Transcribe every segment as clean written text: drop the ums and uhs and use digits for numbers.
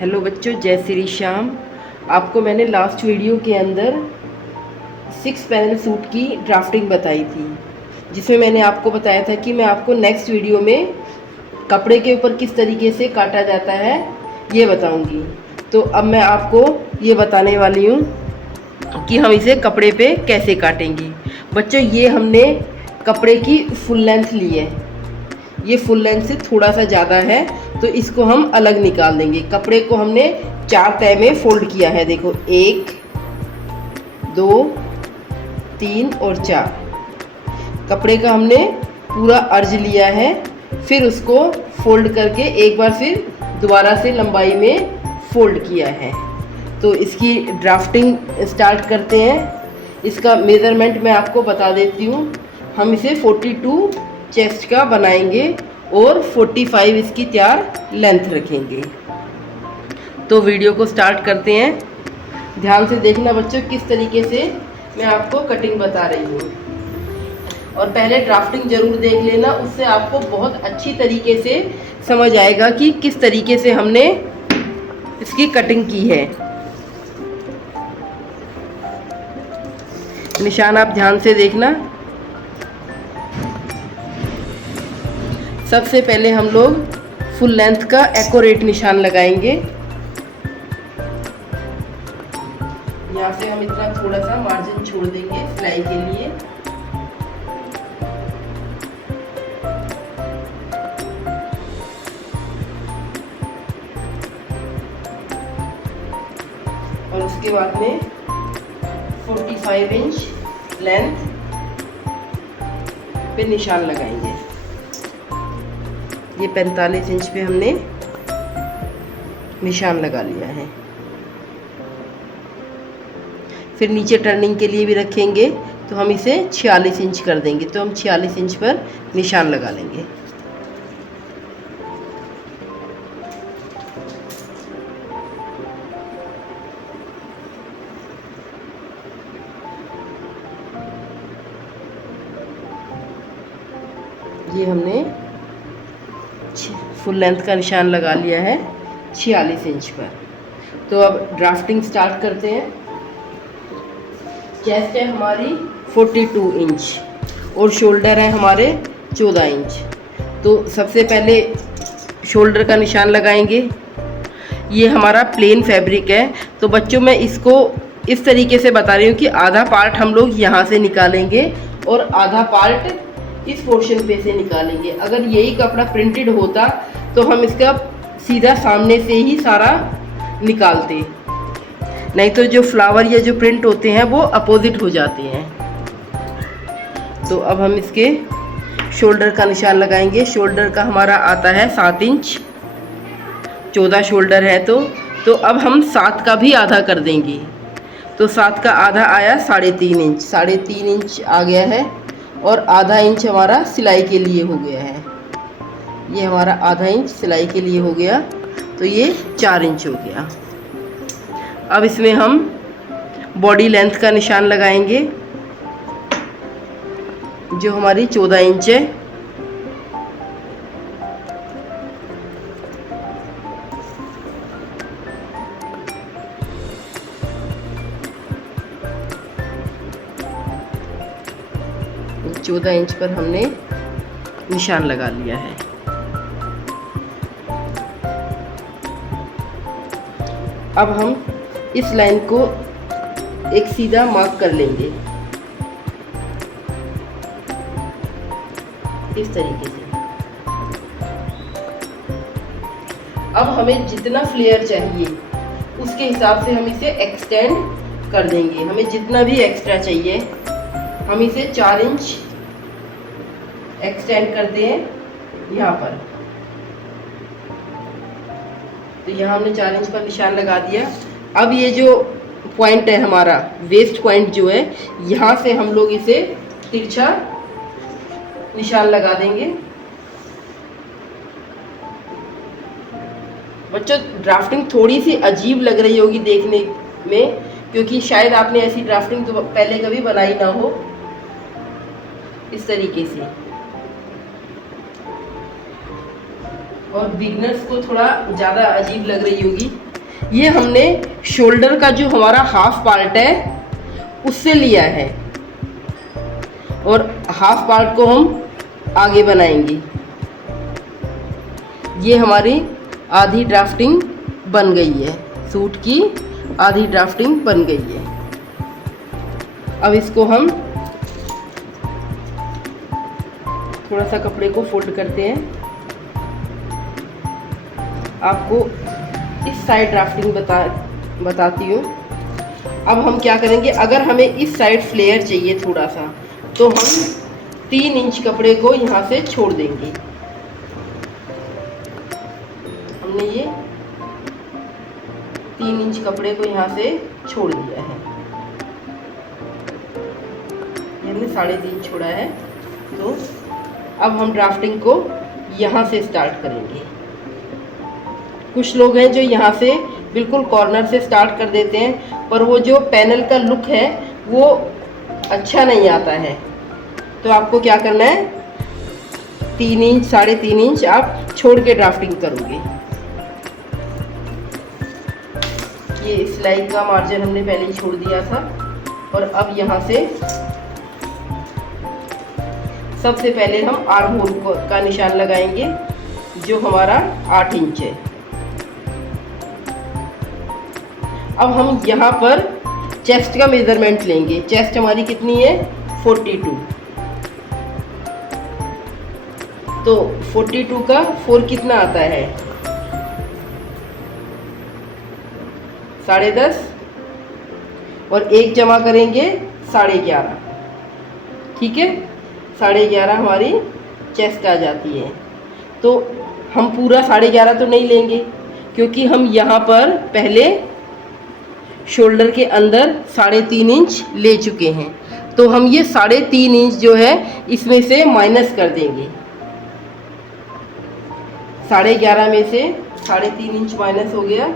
Hello बच्चों, जय श्री श्याम। आपको मैंने लास्ट वीडियो के अंदर 6 पैनल सूट की ड्राफ्टिंग बताई थी, जिसमें मैंने आपको बताया था कि मैं आपको नेक्स्ट वीडियो में कपड़े के ऊपर किस तरीके से काटा जाता है ये बताऊंगी। तो अब मैं आपको ये बताने वाली हूँ कि हम इसे कपड़े पे कैसे काटेंगे। बच्चों, ये हमने कपड़े की फुल लेंथ ली है। ये फुल लेंथ से थोड़ा सा ज़्यादा है, तो इसको हम अलग निकाल देंगे। कपड़े को हमने 4 तह में फोल्ड किया है। देखो, 1 2 3 और 4 कपड़े का हमने पूरा अर्ज लिया है। फिर उसको फोल्ड करके एक बार फिर दोबारा से लंबाई में फोल्ड किया है। तो इसकी ड्राफ्टिंग स्टार्ट करते हैं। इसका मेज़रमेंट मैं आपको बता देती हूँ। हम इसे 42 चेस्ट का बनाएंगे और 45 इसकी तैयार लेंथ रखेंगे। तो वीडियो को स्टार्ट करते हैं। ध्यान से देखना बच्चों, किस तरीके से मैं आपको कटिंग बता रही हूँ। और पहले ड्राफ्टिंग ज़रूर देख लेना, उससे आपको बहुत अच्छी तरीके से समझ आएगा कि किस तरीके से हमने इसकी कटिंग की है। निशान आप ध्यान से देखना। सबसे पहले हम लोग फुल लेंथ का एक्यूरेट निशान लगाएंगे। यहाँ से हम इतना थोड़ा सा मार्जिन छोड़ देंगे सिलाई के लिए। और उसके बाद में 45 इंच लेंथ पे निशान लगाएंगे। ये 45 इंच पे हमने निशान लगा लिया है। फिर नीचे टर्निंग के लिए भी रखेंगे, तो हम इसे 46 इंच कर देंगे। तो हम 46 इंच पर निशान लगा लेंगे। ये हमने फुल लेंथ का निशान लगा लिया है 46 इंच पर। तो अब ड्राफ्टिंग स्टार्ट करते हैं। चेस्ट है हमारी 42 इंच और शोल्डर है हमारे 14 इंच। तो सबसे पहले शोल्डर का निशान लगाएंगे। ये हमारा प्लेन फैब्रिक है, तो बच्चों मैं इसको इस तरीके से बता रही हूँ कि आधा पार्ट हम लोग यहाँ से निकालेंगे और आधा पार्ट इस पोर्शन पे से निकालेंगे। अगर यही कपड़ा प्रिंटेड होता तो हम इसका सीधा सामने से ही सारा निकालते, नहीं तो जो फ्लावर या जो प्रिंट होते हैं वो अपोजिट हो जाते हैं। तो अब हम इसके शोल्डर का निशान लगाएंगे। शोल्डर का हमारा आता है 7 इंच, 14 शोल्डर है। तो अब हम 7 का भी आधा कर देंगे। तो 7 का आधा आया 3.5 इंच। 3.5 इंच आ गया है और आधा इंच हमारा सिलाई के लिए हो गया है। ये हमारा आधा इंच सिलाई के लिए हो गया, तो ये 4 इंच हो गया। अब इसमें हम बॉडी लेंथ का निशान लगाएंगे, जो हमारी 14 इंच है। तो 14 इंच पर हमने निशान लगा लिया है। अब हम इस लाइन को एक सीधा मार्क कर लेंगे इस तरीके से। अब हमें जितना फ्लेयर चाहिए उसके हिसाब से हम इसे एक्सटेंड कर देंगे। हमें जितना भी एक्स्ट्रा चाहिए हम इसे 4 इंच एक्सटेंड करते हैं यहाँ पर। तो यहाँ हमने 4 इंच पर निशान लगा दिया। अब ये जो पॉइंट है हमारा वेस्ट पॉइंट जो है, यहाँ से हम लोग इसे तिरछा निशान लगा देंगे। बच्चों, ड्राफ्टिंग थोड़ी सी अजीब लग रही होगी देखने में, क्योंकि शायद आपने ऐसी ड्राफ्टिंग तो पहले कभी बनाई ना हो इस तरीके से। और बिगनर्स को थोड़ा ज़्यादा अजीब लग रही होगी। ये हमने शोल्डर का जो हमारा हाफ पार्ट है उससे लिया है, और हाफ पार्ट को हम आगे बनाएंगे। ये हमारी आधी ड्राफ्टिंग बन गई है, सूट की आधी ड्राफ्टिंग बन गई है। अब इसको हम थोड़ा सा कपड़े को फोल्ड करते हैं। आपको इस साइड ड्राफ्टिंग बताती हूँ। अब हम क्या करेंगे, अगर हमें इस साइड फ्लेयर चाहिए थोड़ा सा, तो हम 3 इंच कपड़े को यहाँ से छोड़ देंगे। हमने ये 3 इंच कपड़े को यहाँ से छोड़ दिया है, ये हमने 3.5 छोड़ा है। तो अब हम ड्राफ्टिंग को यहाँ से स्टार्ट करेंगे। कुछ लोग हैं जो यहाँ से बिल्कुल कॉर्नर से स्टार्ट कर देते हैं, पर वो जो पैनल का लुक है वो अच्छा नहीं आता है। तो आपको क्या करना है, 3 इंच 3.5 इंच आप छोड़ के ड्राफ्टिंग करोगे। ये सिलाई का मार्जिन हमने पहले ही छोड़ दिया था, और अब यहाँ से सबसे पहले हम आर्म होल का निशान लगाएंगे, जो हमारा 8 इंच है। अब हम यहाँ पर चेस्ट का मेजरमेंट लेंगे। चेस्ट हमारी कितनी है, 42। तो 42 का 4 कितना आता है, 10.5, और 1 जमा करेंगे 11.5। ठीक है, 11.5 हमारी चेस्ट आ जाती है। तो हम पूरा 11.5 तो नहीं लेंगे, क्योंकि हम यहाँ पर पहले शोल्डर के अंदर 3.5 इंच ले चुके हैं। तो हम ये 3.5 इंच जो है इसमें से माइनस कर देंगे। 11.5 में से 3.5 इंच माइनस हो गया,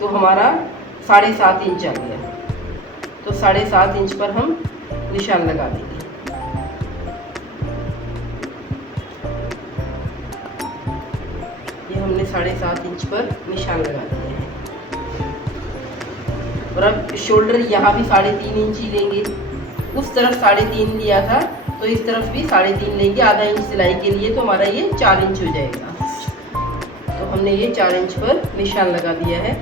तो हमारा 7.5 इंच आ गया। तो 7.5 इंच पर हम निशान लगा देंगे। ये हमने 7.5 इंच पर निशान लगा दिया है। और अब शोल्डर यहाँ भी 3.5 इंच ही लेंगे। उस तरफ 3.5 लिया था, तो इस तरफ भी 3.5 लेंगे आधा इंच सिलाई के लिए, तो हमारा ये 4 इंच हो जाएगा। तो हमने ये 4 इंच पर निशान लगा दिया है।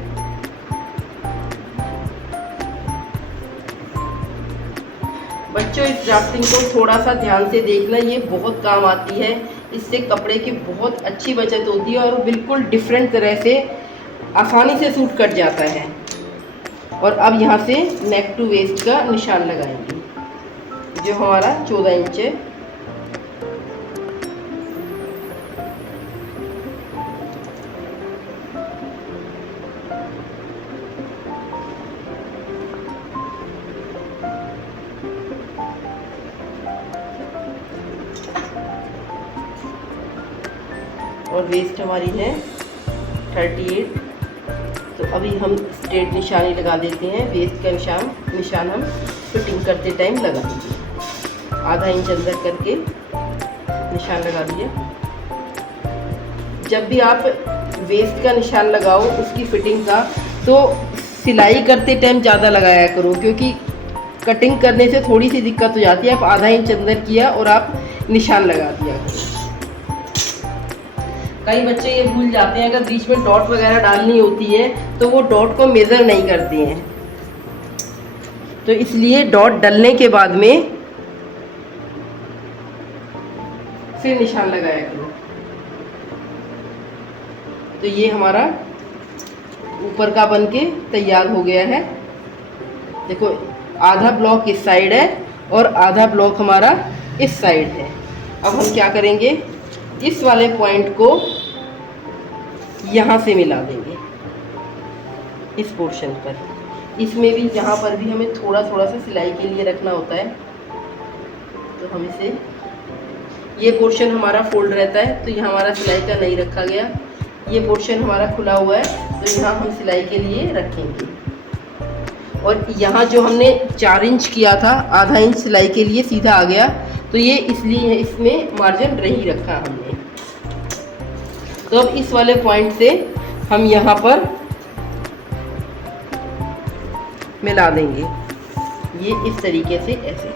बच्चों, इस ड्राफ्टिंग को थोड़ा सा ध्यान से देखना, ये बहुत काम आती है। इससे कपड़े की बहुत अच्छी बचत होती है और बिल्कुल डिफरेंट तरह से आसानी से सूट कट जाता है। और अब यहाँ से नेक टू वेस्ट का निशान लगाएंगे, जो हमारा 14 इंच है। और वेस्ट हमारी है 38। तो अभी हम स्ट्रेट निशानी लगा देते हैं। वेस्ट का निशान हम फिटिंग करते टाइम लगा देंगे। आधा इंच अंदर करके निशान लगा दिया। जब भी आप वेस्ट का निशान लगाओ उसकी फिटिंग का, तो सिलाई करते टाइम ज़्यादा लगाया करो, क्योंकि कटिंग करने से थोड़ी सी दिक्कत हो जाती है। आप आधा इंच अंदर किया और आप निशान लगा दिया करो। कई बच्चे ये भूल जाते हैं, अगर बीच में डॉट वगैरह डालनी होती है तो वो डॉट को मेज़र नहीं करते हैं। तो इसलिए डॉट डलने के बाद में फिर निशान लगाया करो। तो ये हमारा ऊपर का बनके तैयार हो गया है। देखो, आधा ब्लॉक इस साइड है और आधा ब्लॉक हमारा इस साइड है। अब हम क्या करेंगे, इस वाले पॉइंट को यहाँ से मिला देंगे इस पोर्शन पर। इसमें भी, यहाँ पर भी हमें थोड़ा थोड़ा सा सिलाई के लिए रखना होता है। तो हम इसे, ये पोर्शन हमारा फोल्ड रहता है, तो यहाँ हमारा सिलाई का नहीं रखा गया। ये पोर्शन हमारा खुला हुआ है, तो यहाँ हम सिलाई के लिए रखेंगे। और यहाँ जो हमने 4 इंच किया था, आधा इंच सिलाई के लिए सीधा आ गया, तो ये इसलिए इसमें मार्जिन नहीं रखा हमने। तो अब इस वाले पॉइंट से हम यहाँ पर मिला देंगे, ये इस तरीके से ऐसे।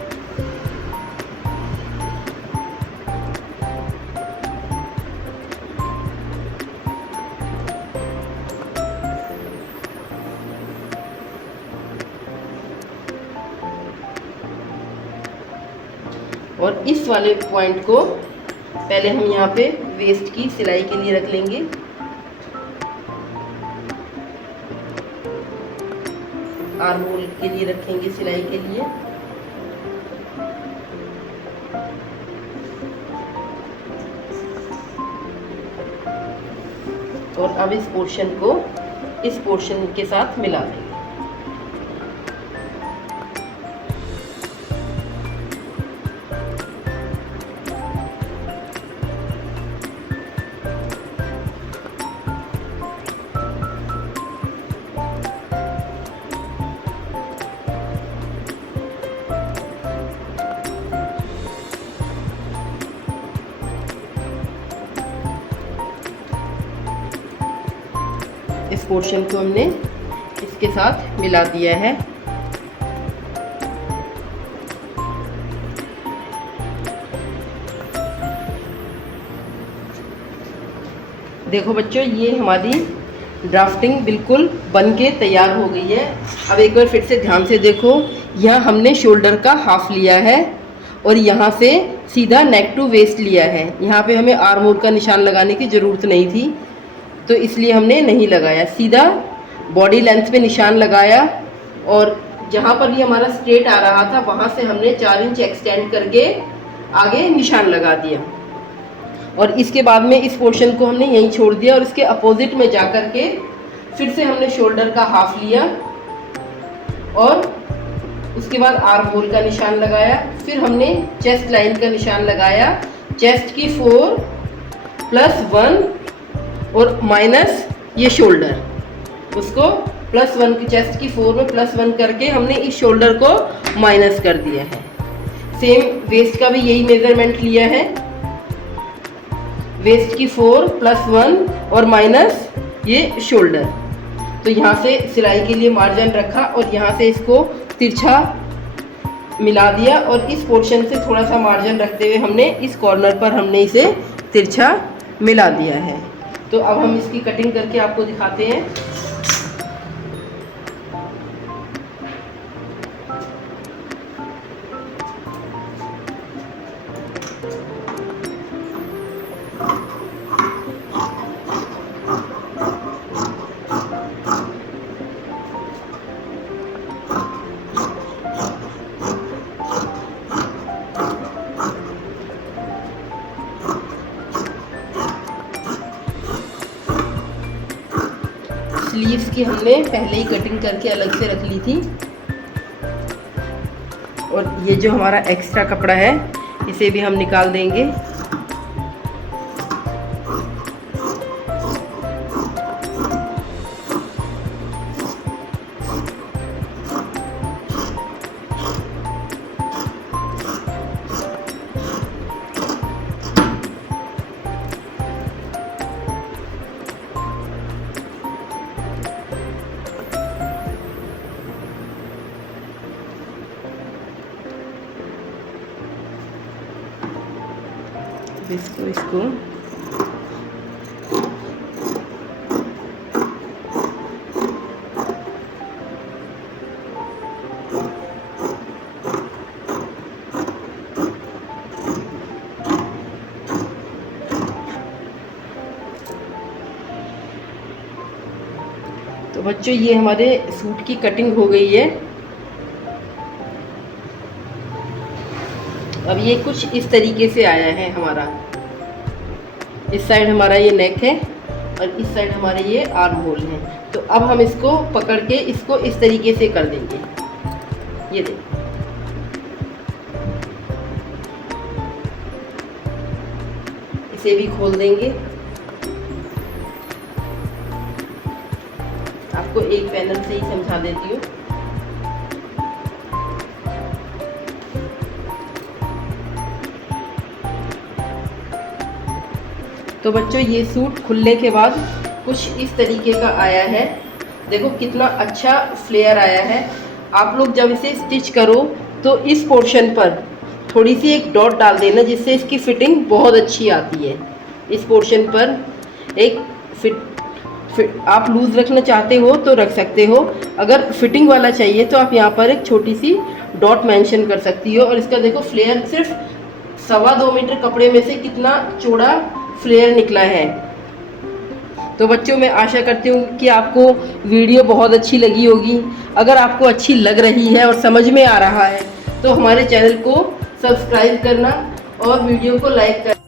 और इस वाले पॉइंट को पहले हम यहाँ पे वेस्ट की सिलाई के लिए रख लेंगे। आर्म होल के लिए रखेंगे सिलाई के लिए। और अब इस पोर्शन को इस पोर्शन के साथ मिला देंगे। इस पोर्शन को हमने इसके साथ मिला दिया है। देखो बच्चों, ये हमारी ड्राफ्टिंग बिल्कुल बन के तैयार हो गई है। अब एक बार फिर से ध्यान से देखो, यहाँ हमने शोल्डर का हाफ लिया है और यहाँ से सीधा नेक टू वेस्ट लिया है। यहाँ पे हमें आर्म होल का निशान लगाने की ज़रूरत नहीं थी, तो इसलिए हमने नहीं लगाया। सीधा बॉडी लेंथ पे निशान लगाया और जहाँ पर भी हमारा स्ट्रेट आ रहा था वहाँ से हमने 4 इंच एक्सटेंड करके आगे निशान लगा दिया। और इसके बाद में इस पोर्शन को हमने यहीं छोड़ दिया और इसके अपोजिट में जा कर के फिर से हमने शोल्डर का हाफ लिया और उसके बाद आर्म होल का निशान लगाया। फिर हमने चेस्ट लाइन का निशान लगाया। चेस्ट की 4 + 1 और माइनस ये शोल्डर, उसको +1 की चेस्ट की 4 में +1 करके हमने इस शोल्डर को माइनस कर दिया है। सेम वेस्ट का भी यही मेजरमेंट लिया है। वेस्ट की 4 + 1 और माइनस ये शोल्डर। तो यहाँ से सिलाई के लिए मार्जिन रखा और यहाँ से इसको तिरछा मिला दिया और इस पोर्शन से थोड़ा सा मार्जिन रखते हुए हमने इस कॉर्नर पर हमने इसे तिरछा मिला दिया है। तो अब हम इसकी कटिंग करके आपको दिखाते हैं। स्लीव्स की हमने पहले ही कटिंग करके अलग से रख ली थी और ये जो हमारा एक्स्ट्रा कपड़ा है इसे भी हम निकाल देंगे। इसको तो बच्चों ये हमारे सूट की कटिंग हो गई है। अब ये कुछ इस तरीके से आया है हमारा। इस साइड हमारा ये नेक है और इस साइड हमारे ये आर्म होल है। तो अब हम इसको पकड़ के इसको इस तरीके से कर देंगे। ये देखिए, इसे भी खोल देंगे। आपको एक पैनल से ही समझा देती हूँ। तो बच्चों ये सूट खुलने के बाद कुछ इस तरीके का आया है। देखो कितना अच्छा फ्लेयर आया है। आप लोग जब इसे स्टिच करो तो इस पोर्शन पर थोड़ी सी एक डॉट डाल देना, जिससे इसकी फिटिंग बहुत अच्छी आती है। इस पोर्शन पर एक आप लूज़ रखना चाहते हो तो रख सकते हो, अगर फिटिंग वाला चाहिए तो आप यहाँ पर एक छोटी सी डॉट मेंशन कर सकती हो। और इसका देखो फ्लेयर सिर्फ 2.25 मीटर कपड़े में से कितना चौड़ा फ्लेयर निकला है। तो बच्चों मैं आशा करती हूँ कि आपको वीडियो बहुत अच्छी लगी होगी। अगर आपको अच्छी लग रही है और समझ में आ रहा है तो हमारे चैनल को सब्सक्राइब करना और वीडियो को लाइक करना।